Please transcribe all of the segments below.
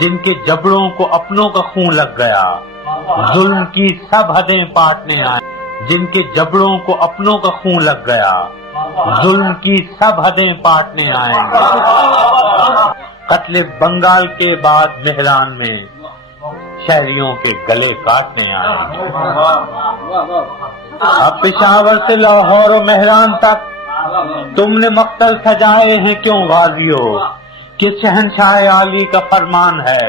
جن کے جبڑوں کو اپنوں کا خون لگ گیا، ظلم کی سب حدیں پاٹنے آئے، جن کے جبڑوں کو اپنوں کا خون لگ گیا، ظلم کی سب حدیں پاٹنے آئیں گے۔ قتل بنگال کے بعد مہران میں شہریوں کے گلے کاٹنے آئیں گے۔ اب پشاور سے لاہور و مہران تک تم نے مقتل سجائے ہیں کیوں غازیو؟ کس شہنشاہ عالی کا فرمان ہے،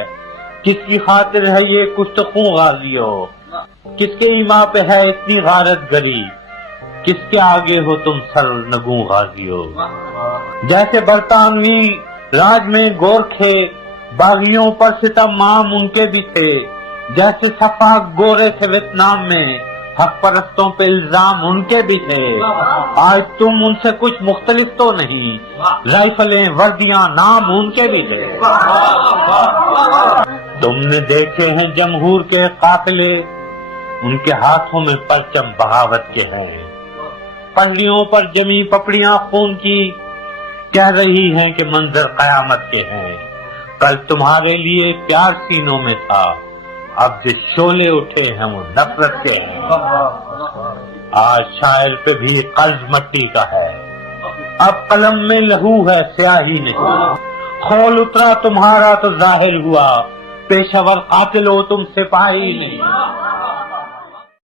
کس کی خاطر ہے یہ کشت خوں غازیو؟ کس کے ایما پہ ہے اتنی غارت گری، کس کے آگے ہو تم سر نگوں غازیو؟ جیسے برطانوی راج میں گورکھے باغیوں پر ستم عام ان کے بھی تھے، جیسے صفاق گورے تھے ویتنام میں حق پرستوں پہ الزام ان کے بھی تھے۔ آج تم ان سے کچھ مختلف تو نہیں، رائفلیں وردیاں نام ان کے بھی تھے۔ تم نے دیکھے ہیں جمہور کے قافلے، ان کے ہاتھوں میں پرچم بغاوت کے ہیں، پہلیوں پر جمی پپڑیاں خون کی کہہ رہی ہیں کہ منظر قیامت کے ہیں۔ کل تمہارے لیے پیار سینوں میں تھا، اب جو شعلے اٹھے ہیں وہ نفرت کے ہیں۔ آج شاعر پہ بھی قرض مٹی کا ہے، اب قلم میں لہو ہے سیاہی نہیں۔ خول اترا تمہارا تو ظاہر ہوا، پیشہ ور قاتل ہو تم سپاہی نہیں۔